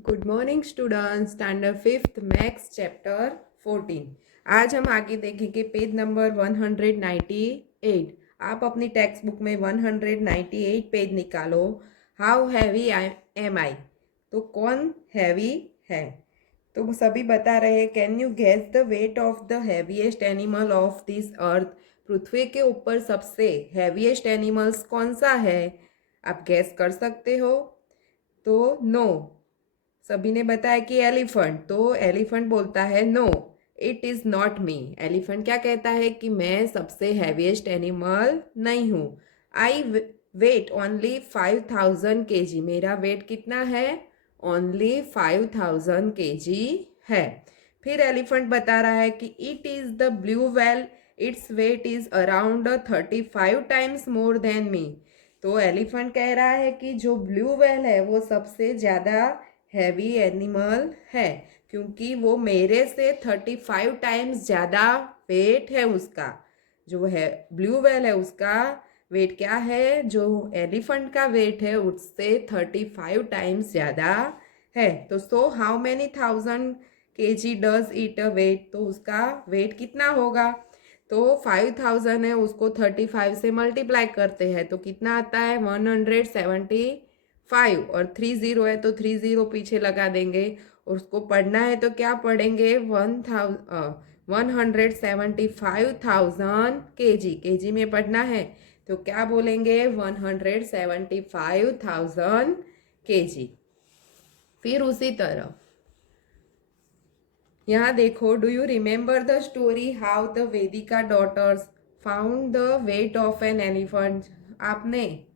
Good morning students. Standard fifth maths chapter 14। आज हम आगे देखेंगे पेज नंबर 198। आप अपनी टेक्स्ट बुक में 198 पेज निकालो। हाउ हैवी एम आई, तो कौन हैवी है? तो सभी बता रहे हैं, can you guess the weight of the heaviest animal of this earth. पृथ्वी के ऊपर सबसे हैवीएस्ट एनिमल्स कौन सा है? आप गेस कर सकते हो? तो नो, सभी ने बताया कि एलिफेंट। तो एलिफेंट बोलता है no, it is not me. Elephant क्या कहता है कि मैं सबसे हैवीएस्ट एनिमल नहीं हूँ। I weight only 5000 kg। मेरा वेट कितना है? ओनली 5000 kg है। फिर एलिफेंट बता रहा है कि it is the blue whale, its weight is around 35 times more than me. तो एलिफेंट कह रहा है कि जो ब्लू व्हेल है वो सबसे ज़्यादा हैवी एनिमल है, क्योंकि वो मेरे से 35 टाइम्स ज़्यादा वेट है उसका। जो है ब्लू व्हेल है उसका वेट क्या है? जो एलिफेंट का वेट है उससे 35 टाइम्स ज़्यादा है। तो so how many 1000 kg does it weight, तो उसका वेट कितना होगा? तो 5000 है, उसको 35 से मल्टीप्लाई करते हैं तो कितना आता है? 175। और 30 है तो 30 पीछे लगा देंगे। और उसको पढ़ना है तो क्या पढ़ेंगे? 175,000 kg। केजी में पढ़ना है तो क्या बोलेंगे? 175,000 kg। फिर उसी तरह यहाँ देखो, do you remember the story how the Vedika daughters found the weight of an elephant? आपने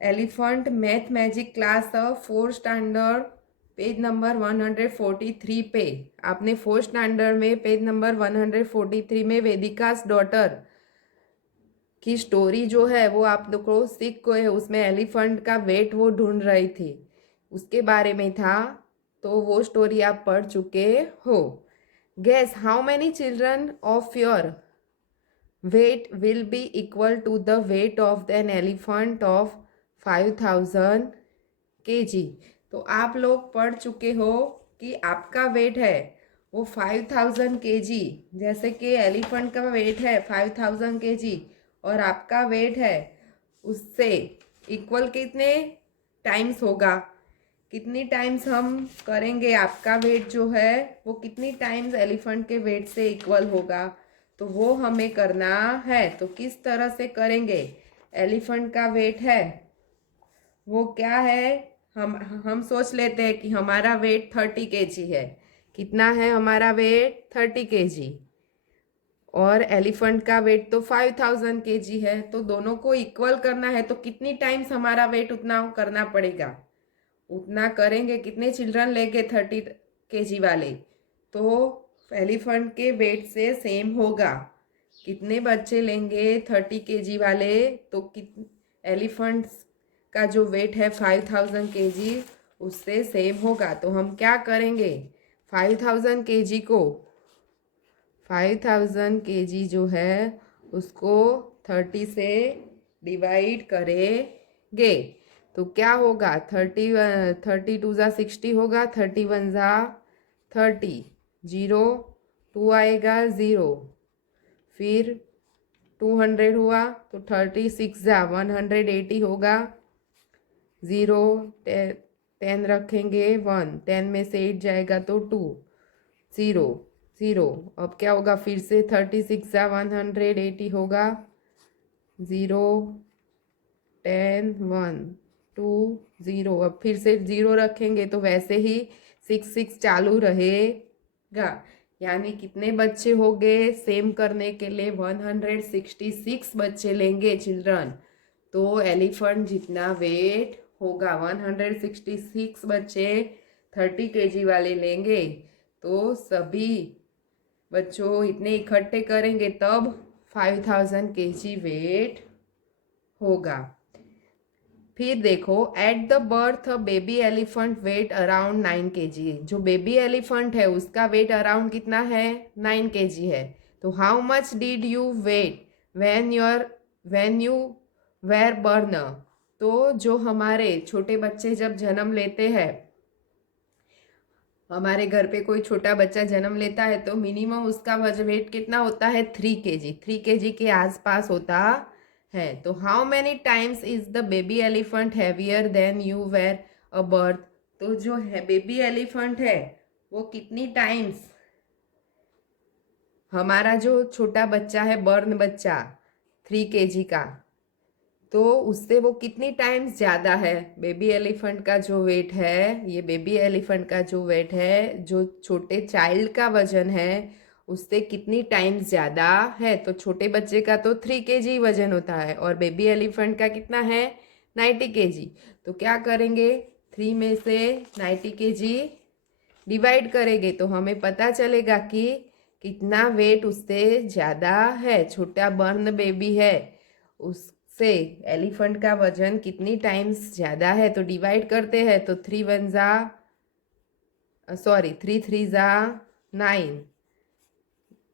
elephant math magic class 4 standard page number 143 पे, आपने 4 स्टैंडर्ड में पेज नंबर 143 में वेदिकास डॉटर की स्टोरी जो है वो आप लोग को सीख गए। उसमें एलिफेंट का वेट वो ढूंढ रही थी, उसके बारे में था। तो वो स्टोरी आप पढ़ चुके हो। Guess how many children of your weight will be equal to the weight of an elephant of 5000 kg। तो आप लोग पढ़ चुके हो कि आपका वेट है वो 5000 kg, जैसे कि एलिफेंट का वेट है 5000 kg और आपका वेट है उससे इक्वल कितने टाइम्स होगा? कितनी टाइम्स हम करेंगे? आपका वेट जो है वो कितनी टाइम्स एलिफेंट के वेट से इक्वल होगा? तो वो हमें करना है। तो किस तरह से करेंगे? एलिफेंट का वेट है वो क्या है? हम सोच लेते हैं कि हमारा वेट 30 kg है। कितना है हमारा वेट? 30 kg। और एलिफेंट का वेट तो 5000 kg है। तो दोनों को इक्वल करना है तो कितनी टाइम्स हमारा वेट उतना करना पड़ेगा? उतना करेंगे। कितने चिल्ड्रन लेंगे 30 kg वाले? तो एलिफेंट के वेट से सेम होगा। कितने बच्चे लेंगे 30 kg वाले? तो एलिफेंट का जो वेट है 5000 kg उससे सेम होगा। तो हम क्या करेंगे? 5000 kg को 5000 kg जो है उसको 30 से डिवाइड करेंगे तो क्या होगा? 30 2 × 60 होगा, 31 × 30, 0 2 आएगा 0। फिर 200 हुआ तो 36 × 180 होगा, 0 10 रखेंगे 1, 10 में से 8 जाएगा तो 2, 0 0। अब क्या होगा? फिर से 36 × 180 होगा, 0 10 1 2 0। अब फिर से 0 रखेंगे तो वैसे ही 6 6 चालू रहेगा। यानी कितने बच्चे हो गए? सेम करने के लिए 166 बच्चे लेंगे चिल्ड्रन। तो एलिफेंट जितना वेट होगा 166 बच्चे 30 kg वाले लेंगे। तो सभी बच्चों इतने इकट्ठे करेंगे तब 5000 kg वेट होगा। फिर देखो, at the birth baby elephant weight around 9 kg। जो बेबी एलिफेंट है उसका वेट अराउंड कितना है? 9 kg है। तो how much did you weight when you were born? तो जो हमारे छोटे बच्चे जब जन्म लेते हैं हमारे घर पे कोई छोटा बच्चा जन्म लेता है तो मिनिमम उसका वेट कितना होता है? 3 kg। 3 kg के आसपास होता है। तो how many times is the baby elephant heavier than you were a birth? तो जो है बेबी एलिफेंट है वो कितनी टाइम्स, हमारा जो छोटा बच्चा है बर्न बच्चा 3 kg का, तो उससे वो कितनी टाइम्स ज़्यादा है? बेबी एलिफेंट का जो वेट है, ये बेबी एलिफेंट का जो वेट है, जो छोटे चाइल्ड का वजन है, उससे कितनी टाइम्स ज़्यादा है? तो छोटे बच्चे का तो 3 kg वजन होता है और बेबी एलिफेंट का कितना है? 90 kg। तो क्या करेंगे? 3 में से 90 kg डिवाइड करेंगे तो हमें पता चलेगा कि कितना वेट उससे ज़्यादा है। छोटा बर्न बेबी है, उससे एलिफेंट का वजन कितनी टाइम्स ज़्यादा है? तो डिवाइड करते हैं तो 3 3 9,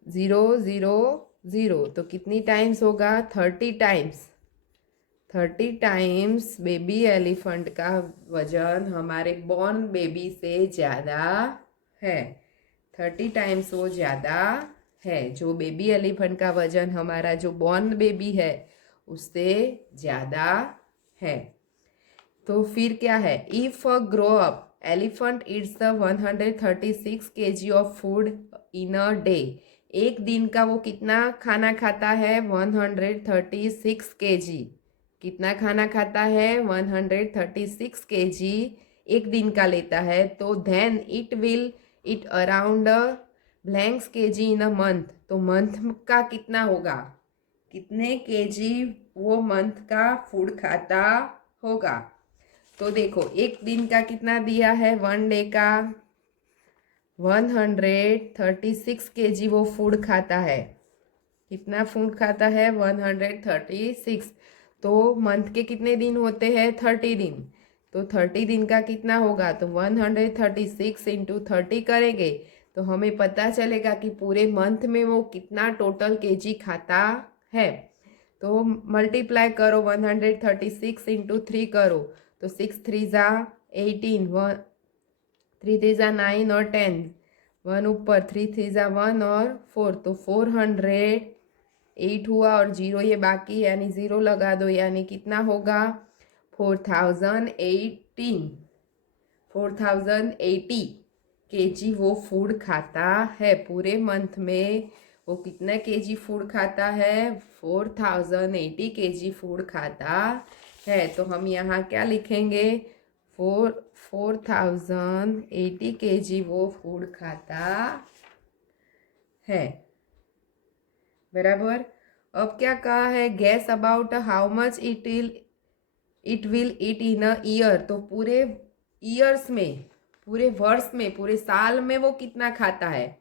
0 0 0, तो कितनी टाइम्स होगा? 30 टाइम्स। 30 टाइम्स बेबी एलिफेंट का वजन हमारे बॉर्न बेबी से ज़्यादा है। 30 टाइम्स वो ज़्यादा है। जो बेबी एलिफेंट का वजन हमारा जो बॉर्न बेबी है उससे ज़्यादा है। तो फिर क्या है? If a grow up elephant it's the 136 kg of food in a day. एक दिन का वो कितना खाना खाता है? 136 kg। कितना खाना खाता है? 136 kg एक दिन का लेता है। तो then it will it around blanks kg in a month. तो मंथ का कितना होगा? कितने केजी वो मंथ का फूड खाता होगा? तो देखो एक दिन का कितना दिया है? 1 डे का 136 kg वो फूड खाता है। कितना फूड खाता है? 136। तो मंथ के कितने दिन होते हैं? 30 दिन। तो 30 दिन का कितना होगा? तो 136 इंटू 30 करेंगे तो हमें पता चलेगा कि पूरे मंथ में वो कितना टोटल केजी खाता है। तो मल्टीप्लाई करो, 136 इंटू 3 करो तो 6 3 ज़ा 18, 3 3 ज़ा 9 और 10, 1 ऊपर, 3 3 ज़ा 1 और 4, तो 408 हुआ और 0 ये बाकी यानी 0 लगा दो, यानी कितना होगा? 4080 kg वो फूड खाता है पूरे मंथ में। वो कितना केजी फूड खाता है? 4080 kg फूड खाता है। तो हम यहाँ क्या लिखेंगे? 4080 kg वो फूड खाता है। बराबर। अब क्या कहा है? Gas about how much it will eat in a year. तो पूरे ईयर्स में, पूरे वर्ष में, पूरे साल में वो कितना खाता है?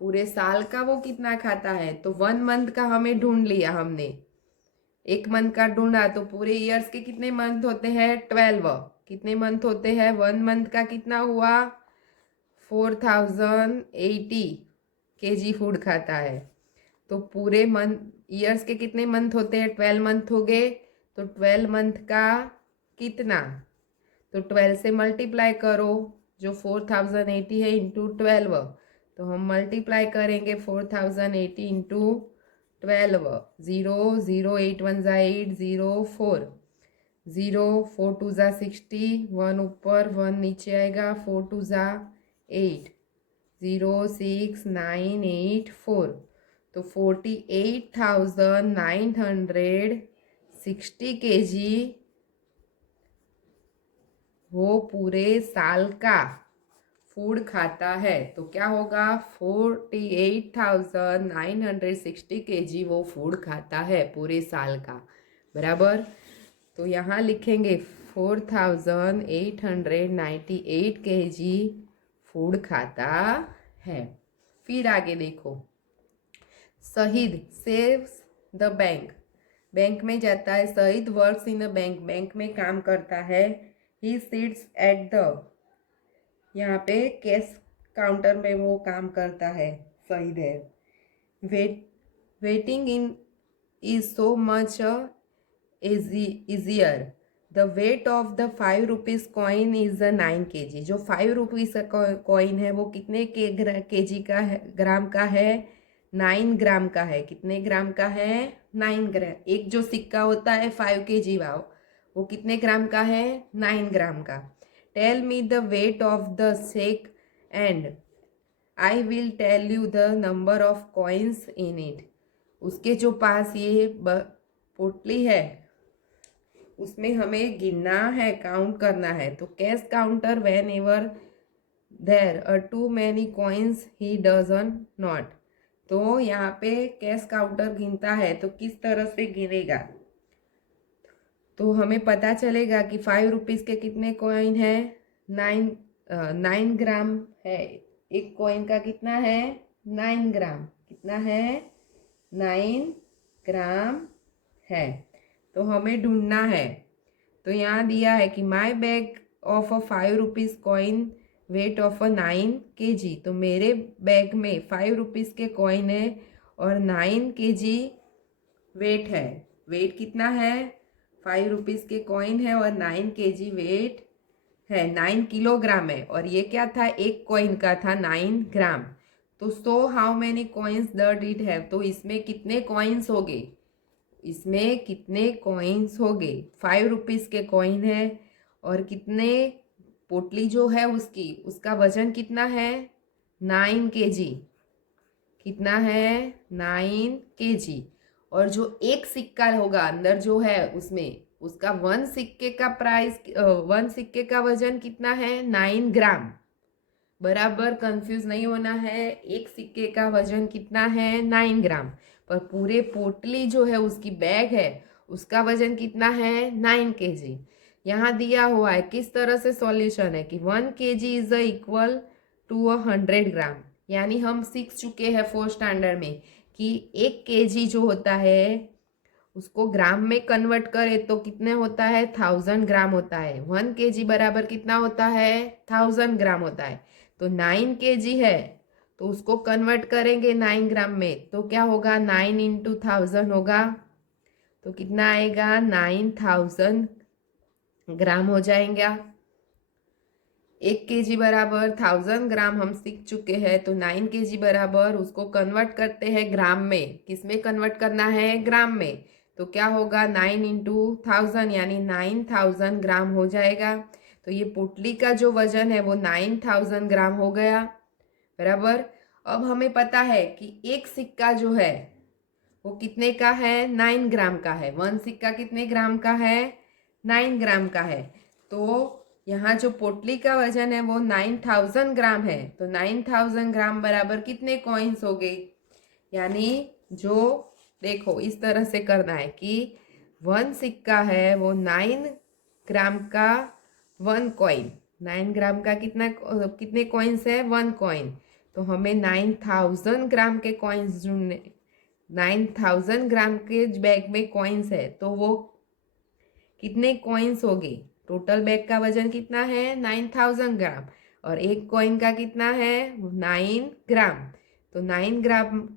पूरे साल का वो कितना खाता है? तो 1 मंथ का हमें ढूंढ लिया हमने, एक मंथ का ढूंढा। तो पूरे ईयर्स के कितने मंथ होते हैं? 12। कितने मंथ होते हैं? 1 मंथ का कितना हुआ? 4080 kg फूड खाता है। तो पूरे मंथ, ईयर्स के कितने मंथ होते हैं? 12 मंथ हो गए। तो 12 मंथ का कितना? तो 12 से मल्टीप्लाई करो, जो 4080 है इंटू 12। तो हम मल्टीप्लाई करेंगे 4080 इंटू 12। 0 0 8 1 ज़ा 8, 0 4, 0 4 2 ज़ा 60, 1 ऊपर 1 नीचे आएगा, 4 2 ज़ा 8, 0 6 9 8 4। तो 48,960 kg वो पूरे साल का फूड खाता है। तो क्या होगा? 48,960 kg वो फूड खाता है पूरे साल का। बराबर। तो यहाँ लिखेंगे 4898 kg फूड खाता है। फिर आगे देखो, शहीद सेव्स द बैंक। बैंक में जाता है। शहीद works in a bank, bank में काम करता है। ही सिट्स एट द, यहाँ पे कैश काउंटर में वो काम करता है, शहीद है। Waiting in is so much easier the weight of the 5 rupees coin is 9 kg। जो 5 रुपीज़ का कॉइन है वो कितने केजी का है, ग्राम का है? 9 ग्राम का है। कितने ग्राम का है? 9 ग्राम। एक जो सिक्का होता है 5 kg वो कितने ग्राम का है? 9 ग्राम का। Tell me the weight of the sack and I will tell you the number of coins in it. उसके जो पास ये पोटली है उसमें हमें गिनना है, काउंट करना है। तो cash counter whenever there are too many coins he doesn't not. तो यहाँ पे कैश काउंटर गिनता है तो किस तरह से गिनेगा? तो हमें पता चलेगा कि 5 रुपीज़ के कितने कॉइन है? 9 ग्राम है। एक कॉइन का कितना है? 9 ग्राम। कितना है? 9 ग्राम है। तो हमें ढूंढना है। तो यहाँ दिया है कि my bag of a 5 rupees coin weight of a 9 kg। तो मेरे बैग में 5 रुपीज़ के कॉइन है और 9 kg वेट है। वेट कितना है? 5 रुपीज़ के कॉइन है और 9 kg वेट है। 9 किलोग्राम है और ये क्या था? एक कॉइन का था 9 ग्राम। तो so how many coins did it have. तो इसमें कितने कॉइन्स हो गए? इसमें कितने कॉइन्स हो गए? 5 रुपीज़ के कॉइन है और कितने, पोटली जो है उसका वजन कितना है? 9 kg। कितना है? 9 kg। और जो एक सिक्का होगा अंदर जो है उसमें उसका 1 सिक्के का प्राइस 1 सिक्के का वजन कितना है? 9 ग्राम। बराबर, कंफ्यूज नहीं होना है। एक सिक्के का वजन कितना है? 9 ग्राम। पर पूरे पोटली जो है उसकी बैग है उसका वजन कितना है? 9 kg। यहाँ दिया हुआ है किस तरह से सॉल्यूशन है कि 1 kg इज इक्वल टू 100 ग्राम। यानी हम सीख चुके हैं 4th स्टैंडर्ड में कि 1 kg जो होता है उसको ग्राम में कन्वर्ट करें तो कितने होता है? 1000 ग्राम होता है। 1 kg बराबर कितना होता है? 1000 ग्राम होता है। तो 9 kg है तो उसको कन्वर्ट करेंगे 9 ग्राम में तो क्या होगा? 9 इंटू 1000 होगा। तो कितना आएगा? 9000 ग्राम हो जाएगा। 1 kg बराबर 1000 ग्राम हम सीख चुके हैं। तो 9 kg बराबर उसको कन्वर्ट करते हैं ग्राम में। किस में कन्वर्ट करना है? ग्राम में। तो क्या होगा? 9 इंटू 1000 यानी 9000 ग्राम हो जाएगा। तो ये पोटली का जो वजन है वो 9000 ग्राम हो गया। बराबर। अब हमें पता है कि एक सिक्का जो है वो कितने का है? 9 ग्राम का है। 1 सिक्का कितने ग्राम का है? 9 ग्राम का है। तो यहाँ जो पोटली का वजन है वो 9000 ग्राम है। तो 9000 ग्राम बराबर कितने कॉइन्स हो गए? यानी जो देखो इस तरह से करना है कि 1 सिक्का है वो 9 ग्राम का 1 कॉइन। 9 ग्राम का कितने कॉइन्स है? 1 कॉइन। तो हमें 9000 ग्राम के कॉइन्स ढूंढने। 9000 ग्राम के बैग में कॉइन्स है तो वो कितने कॉइन्स हो गए? टोटल बैग का वजन कितना है? 9000 ग्राम। और एक कॉइन का कितना है? 9 ग्राम। तो 9 ग्राम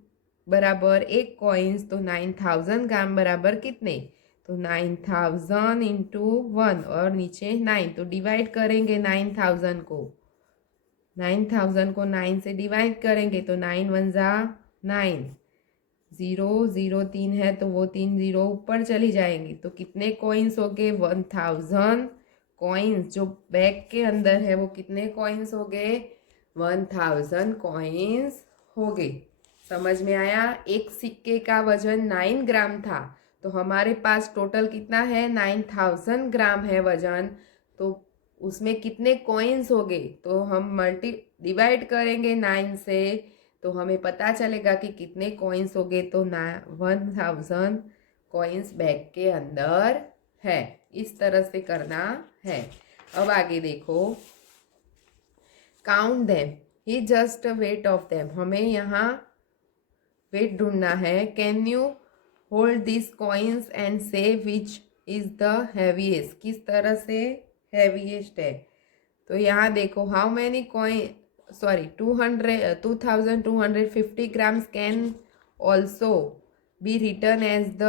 बराबर एक कॉइन्स। तो 9000 ग्राम बराबर कितने? तो 9000 इंटू 1 और नीचे 9। तो डिवाइड करेंगे 9000 को। 9000 को 9 से डिवाइड करेंगे तो 9 1 जा 9। 0 0 3 है तो वो 3 0 ऊपर चली जाएंगी। तो कितने कॉइन्स हो गए? 1000 कॉइन्स। जो बैग के अंदर है वो कितने कॉइन्स हो गए? 1000 कॉइन्स हो गए। समझ में आया? एक सिक्के का वजन 9 ग्राम था तो हमारे पास टोटल कितना है? 9000 ग्राम है वजन। तो उसमें कितने कॉइन्स हो गए? तो हम डिवाइड करेंगे 9 से तो हमें पता चलेगा कि कितने कॉइन्स हो गए। तो 1000 कॉइन्स बैग के अंदर है। इस तरह से करना है। अब आगे देखो, count them he just weight of them. हमें यहाँ वेट ढूंढना है। Can you hold this coins and से विच इज द हैवीएस्ट। किस तरह से हैवीएस्ट है? तो यहाँ देखो how many coin 2250 grams can also be return as the.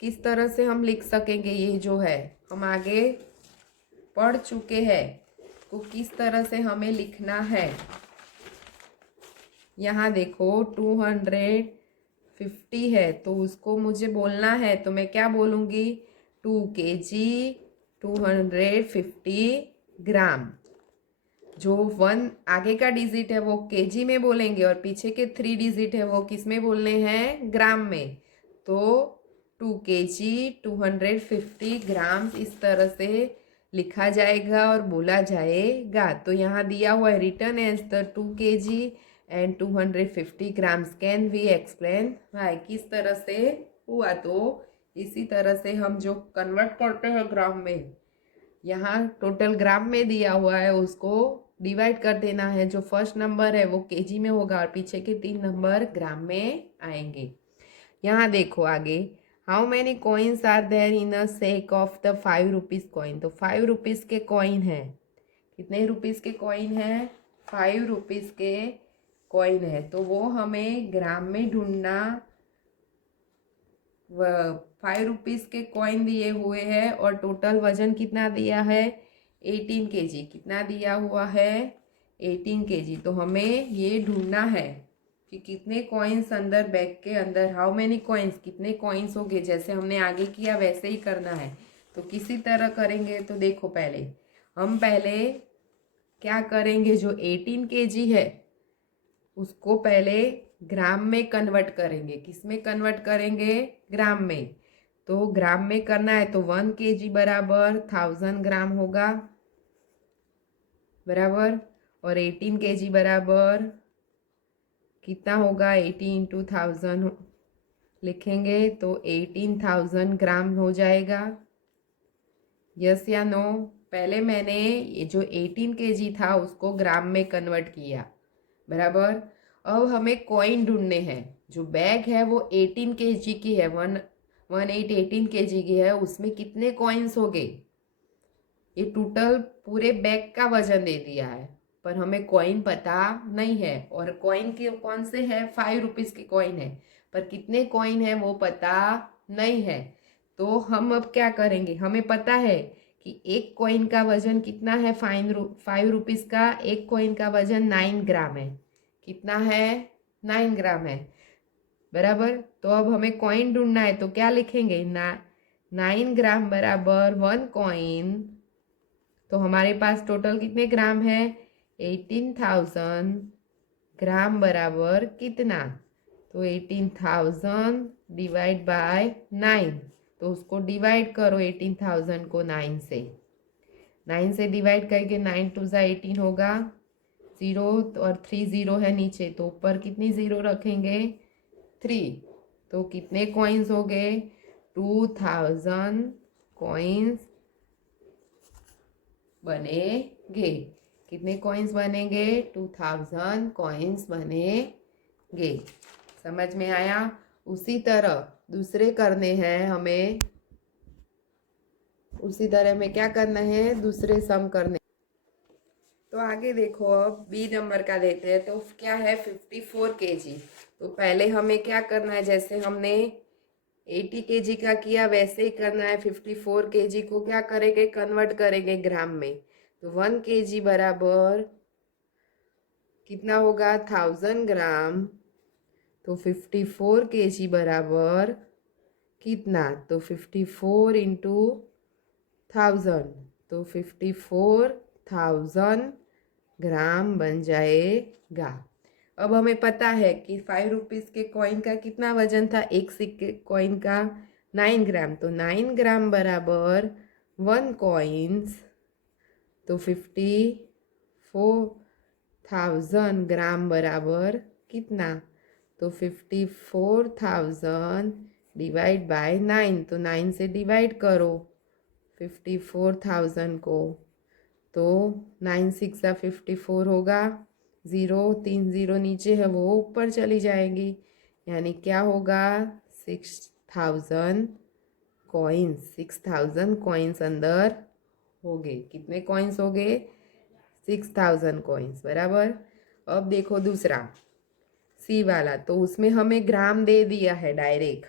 किस तरह से हम लिख सकेंगे? ये जो है हम आगे पढ़ चुके हैं को किस तरह से हमें लिखना है। यहाँ देखो 250 है तो उसको मुझे बोलना है, तो मैं क्या बोलूँगी 2 kg 250 ग्राम। जो 1 आगे का डिजिट है वो केजी में बोलेंगे और पीछे के 3 डिजिट है वो किस में बोलने हैं, ग्राम में। तो 2 kg 250 ग्राम इस तरह से लिखा जाएगा और बोला जाएगा। तो यहाँ दिया हुआ है return as the 2 kg and 250 grams can we explain why. किस तरह से हुआ, तो इसी तरह से हम जो कन्वर्ट करते हैं ग्राम में, यहाँ टोटल ग्राम में दिया हुआ है उसको डिवाइड कर देना है। जो फर्स्ट नंबर है वो केजी में होगा और पीछे के 3 नंबर ग्राम में आएंगे। यहाँ देखो आगे, how many coins are there in a sack of the 5 rupees coin. तो 5 रुपीज़ के कॉइन है, कितने रुपीज़ के कॉइन है, 5 रुपीज़ के कॉइन है। तो वो हमें ग्राम में ढूंढना। 5 रुपीज़ के कॉइन दिए हुए हैं और टोटल वजन कितना दिया है, 18 kg। कितना दिया हुआ है, 18 kg। तो हमें ये ढूंढना है कि कितने कॉइन्स अंदर बैग के अंदर, हाउ मैनी कॉइन्स, कितने कॉइन्स होंगे। जैसे हमने आगे किया वैसे ही करना है। तो किसी तरह करेंगे। तो देखो हम पहले क्या करेंगे, जो 18 kg है उसको पहले ग्राम में कन्वर्ट करेंगे। किस में कन्वर्ट करेंगे, ग्राम में। तो ग्राम में करना है तो 1 kg बराबर 1000 ग्राम होगा, बराबर। और 18 kg बराबर कितना होगा, 80 इंटू 1000 लिखेंगे तो 18,000 ग्राम हो जाएगा। यस या नो। पहले मैंने ये जो 18 kg था उसको ग्राम में कन्वर्ट किया, बराबर। अब हमें कॉइन ढूंढने हैं। जो बैग है वो 18 kg की है, 18 kg की है। उसमें कितने कॉइन्स हो गए, ये टोटल पूरे बैग का वजन दे दिया है, पर हमें कॉइन पता नहीं है। और कॉइन के कौन से है, 5 रुपीज़ के कॉइन है, पर कितने कॉइन है वो पता नहीं है। तो हम अब क्या करेंगे, हमें पता है कि एक कॉइन का वजन कितना है, 5 रुपीज़ का एक कॉइन का वजन 9 ग्राम है। कितना है, 9 ग्राम है, बराबर। तो अब हमें कॉइन ढूंढना है तो क्या लिखेंगे, 9 ग्राम बराबर 1 कॉइन। तो हमारे पास टोटल कितने ग्राम है, 18,000 ग्राम बराबर कितना, तो 18,000 डिवाइड बाय 9। तो उसको डिवाइड करो 18,000 को 9 से। 9 से डिवाइड करके 9 2 ज़ा 18 होगा, 0 और 3 0 है नीचे, तो ऊपर कितनी 0 रखेंगे, 3। तो कितने कॉइन्स हो गए, 2000 कॉइन्स बनेंगे। कितने कॉइन्स बनेंगे, 2000 कॉइन्स बनेंगे। समझ में आया। उसी तरह दूसरे करने हैं हमें, उसी तरह में क्या करना है, दूसरे सम करने। तो आगे देखो, अब बी नंबर का देते हैं। तो क्या है, 54 kg। तो पहले हमें क्या करना है, जैसे हमने 80 kg का किया वैसे ही करना है। 54 kg को क्या करेंगे, कन्वर्ट करेंगे ग्राम में। तो 1 kg बराबर कितना होगा, 1000 ग्राम। तो 54 kg बराबर कितना, तो 54 इंटू 1000, तो 54,000 ग्राम बन जाएगा। अब हमें पता है कि 5 रुपीज़ के कॉइन का कितना वजन था, एक सिक्के कॉइन का 9 ग्राम। तो 9 ग्राम बराबर 1 कॉइन्स। तो 54,000 ग्राम बराबर कितना, तो 54,000 डिवाइड बाय 9। तो 9 से डिवाइड करो 54,000 को, तो 9 6 ज़ा 54 होगा, 0 3 0 नीचे है वो ऊपर चली जाएगी, यानी क्या होगा, 6,000 कॉइन्स। 6,000 कॉइन्स अंदर हो गए। कितने कॉइन्स हो गए, 6,000 कॉइन्स, बराबर। अब देखो दूसरा सी वाला, तो उसमें हमें ग्राम दे दिया है डायरेक्ट।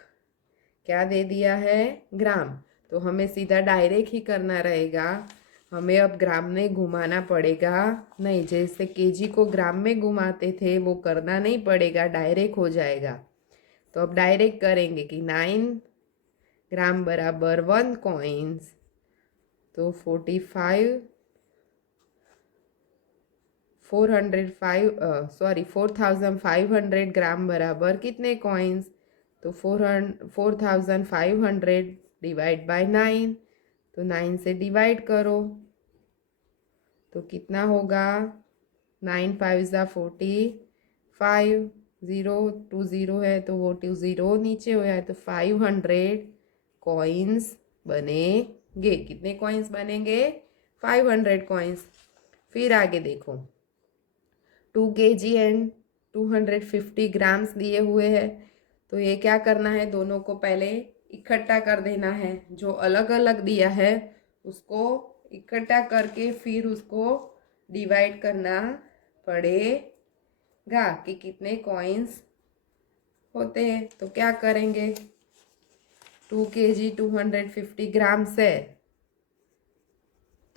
क्या दे दिया है, ग्राम। तो हमें सीधा डायरेक्ट ही करना रहेगा। हमें अब ग्राम में घुमाना पड़ेगा नहीं, जैसे केजी को ग्राम में घुमाते थे वो करना नहीं पड़ेगा, डायरेक्ट हो जाएगा। तो अब डायरेक्ट करेंगे कि 9 ग्राम बराबर 1 कॉइन्स, तो 4500 ग्राम बराबर कितने कॉइन्स, तो 4500 डिवाइड बाय 9, तो 9 से डिवाइड करो तो कितना होगा, 9 5 ज़ा 45, 0 2 0 है तो वो 2 0 नीचे हो है, तो 500 कॉइन्स बनेंगे। कितने कॉइन्स बनेंगे, 500 कॉइन्स। फिर आगे देखो, 2 kg एंड 250 ग्राम्स दिए हुए हैं, तो ये क्या करना है, दोनों को पहले इकट्ठा कर देना है। जो अलग अलग दिया है उसको इकट्ठा करके फिर उसको डिवाइड करना पड़ेगा कि कितने कॉइन्स होते हैं। तो क्या करेंगे, 2 kg 250 ग्राम्स है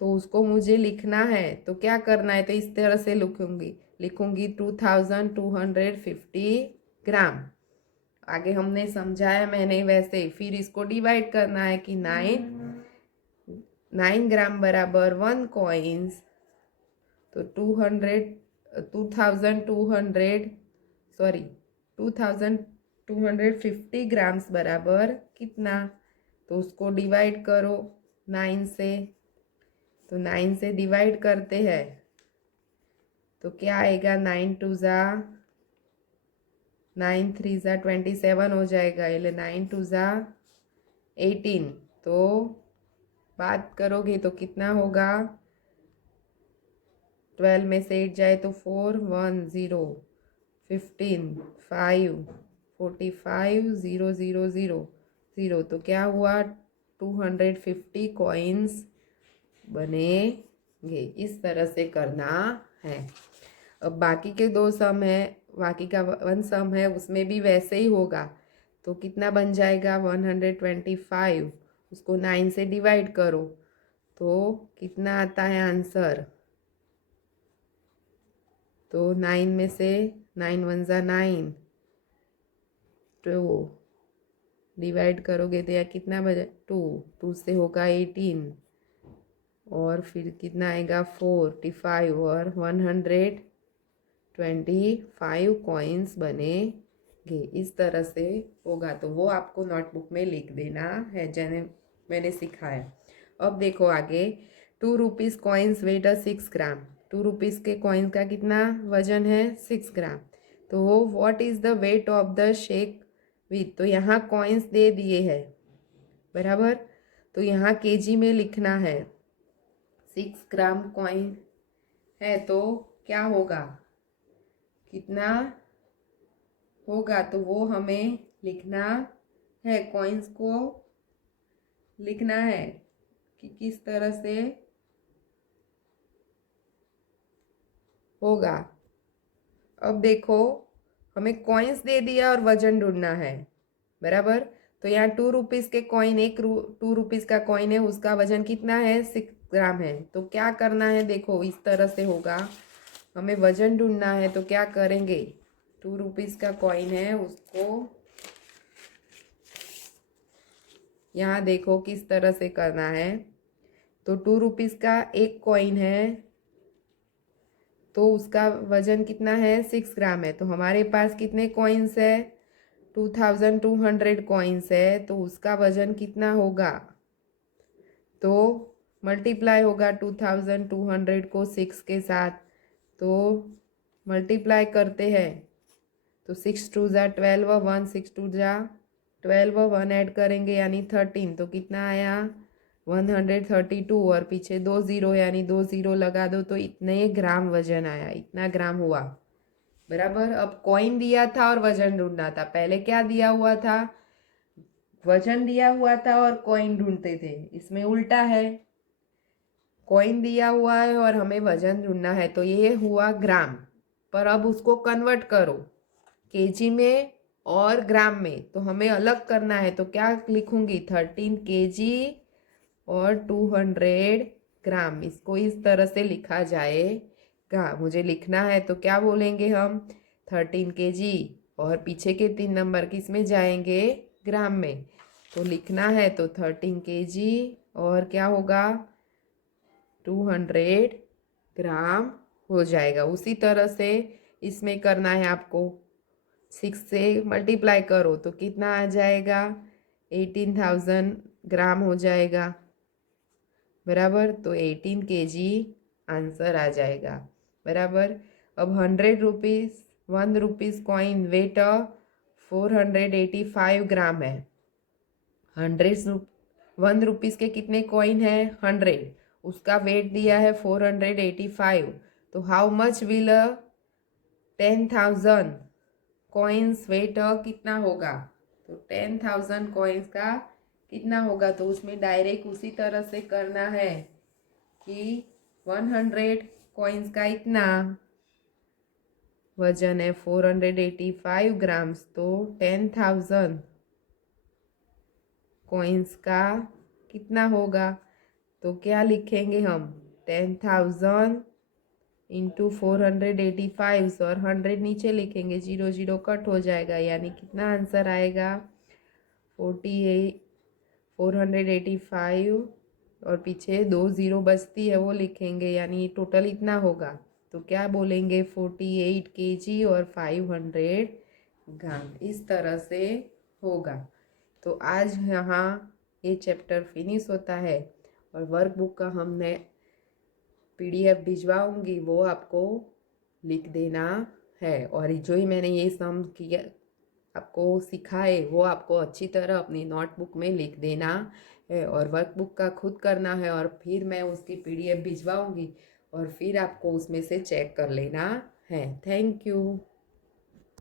तो उसको मुझे लिखना है, तो क्या करना है, तो इस तरह से लिखूंगी 2250 ग्राम। आगे हमने समझाया मैंने वैसे, फिर इसको डिवाइड करना है कि 9 ग्राम बराबर 1 कॉइन्स, तो 2250 ग्राम्स बराबर कितना, तो उसको डिवाइड करो 9 से, तो 9 से डिवाइड करते हैं तो क्या आएगा, 9 2 ज़ा 9 3 ज़ा 27 हो जाएगा, ये 9 2 ज़ा 18। तो बात करोगे तो कितना होगा, 12 में से 8 जाए तो 4 1 0 15 5 45 0 0 0 0, तो क्या हुआ, 250 कॉइन्स बनेंगे। इस तरह से करना है। अब बाकी के 2 सम है, बाकी का 1 सम है, उसमें भी वैसे ही होगा। तो कितना बन जाएगा, 125, उसको 9 से डिवाइड करो तो कितना आता है आंसर, तो 9 में से 9 1 ज़ा 9, तो डिवाइड करोगे तो यह कितना बजा, 2 से होगा 18, और फिर कितना आएगा 45, और 125 कॉइन्स बनेंगे। इस तरह से होगा, तो वो आपको नोटबुक में लिख देना है जैसे मैंने सिखाया। अब देखो आगे, 2 रुपीज़ कॉइन्स वेट 6 ग्राम, 2 रुपीज़ के कॉइन का कितना वजन है, 6 ग्राम। तो what is the weight of the shake with, तो यहाँ कॉइन्स दे दिए हैं बराबर, तो यहाँ केजी में लिखना है। 6 ग्राम कॉइन है तो क्या होगा, कितना होगा, तो वो हमें लिखना है, कॉइन्स को लिखना है कि किस तरह से होगा। अब देखो, हमें कॉइन्स दे दिया और वजन ढूंढना है बराबर, तो यहाँ 2 रुपीज़ के कॉइन, 2 रुपीज़ का कॉइन है, उसका वजन कितना है, 6 ग्राम है। तो क्या करना है, देखो इस तरह से होगा, हमें वजन ढूंढना है तो क्या करेंगे, 2 रुपीज़ का कॉइन है उसको यहाँ देखो किस तरह से करना है। तो 2 रुपीज़ का एक कॉइन है तो उसका वजन कितना है, 6 ग्राम है। तो हमारे पास कितने कॉइन्स है, 2200 कॉइन्स है, तो उसका वजन कितना होगा, तो मल्टीप्लाई होगा 2200 को 6 के साथ, तो मल्टीप्लाई करते हैं तो 6 2 ज़ा 12, 1 6 2 ज़ा 12, 1 ऐड करेंगे यानी 13, तो कितना आया 132, और पीछे 2 0 यानी 2 0 लगा दो तो इतने ग्राम वजन आया, इतना ग्राम हुआ बराबर। अब कॉइन दिया था और वजन ढूंढना था, पहले क्या दिया हुआ था, वजन दिया हुआ था और कॉइन ढूंढते थे, इसमें उल्टा है, कॉइन दिया हुआ है और हमें वजन ढूंढना है, तो ये हुआ ग्राम। पर अब उसको कन्वर्ट करो केजी में और ग्राम में, तो हमें अलग करना है, तो क्या लिखूंगी 13 kg और 200 ग्राम, इसको इस तरह से लिखा जाएगा। मुझे लिखना है तो क्या बोलेंगे हम, 13 kg, और पीछे के 3 नंबर किस में जाएंगे, ग्राम में। तो लिखना है तो 13 kg और क्या होगा, 200 ग्राम हो जाएगा। उसी तरह से इसमें करना है आपको, 6 से मल्टीप्लाई करो तो कितना आ जाएगा, 18,000 ग्राम हो जाएगा, बराबर। तो 18 kg आंसर आ जाएगा, बराबर। अब 100 रुपीज़, 1 रुपीज़ कॉइन वेट 485 ग्राम है। 1 रुपीज़ के कितने कॉइन है, 100, उसका वेट दिया है 485। तो how much will 10,000 coins weight कितना होगा, तो 10,000 कॉइन्स का कितना होगा। तो उसमें डायरेक्ट उसी तरह से करना है कि 100 कॉइन्स का इतना वजन है, 485 ग्राम्स, तो 10,000 कॉइन्स का कितना होगा। तो क्या लिखेंगे हम, 10,000 इंटू 485, और 100 नीचे लिखेंगे, 0 0 कट हो जाएगा, यानी कितना आंसर आएगा, 485, और पीछे 2 0 बचती है वो लिखेंगे, यानी टोटल इतना होगा। तो क्या बोलेंगे, 48 kg और 500 ग्राम, इस तरह से होगा। तो आज यहाँ ये चैप्टर फिनिश होता है, और वर्कबुक का हमने PDF भिजवाऊंगी, वो आपको लिख देना है। और जो ही मैंने ये सम किया आपको सिखाए वो आपको अच्छी तरह अपनी नोटबुक में लिख देना है, और वर्कबुक का खुद करना है, और फिर मैं उसकी PDF भिजवाऊंगी, और फिर आपको उसमें से चेक कर लेना है। Thank you.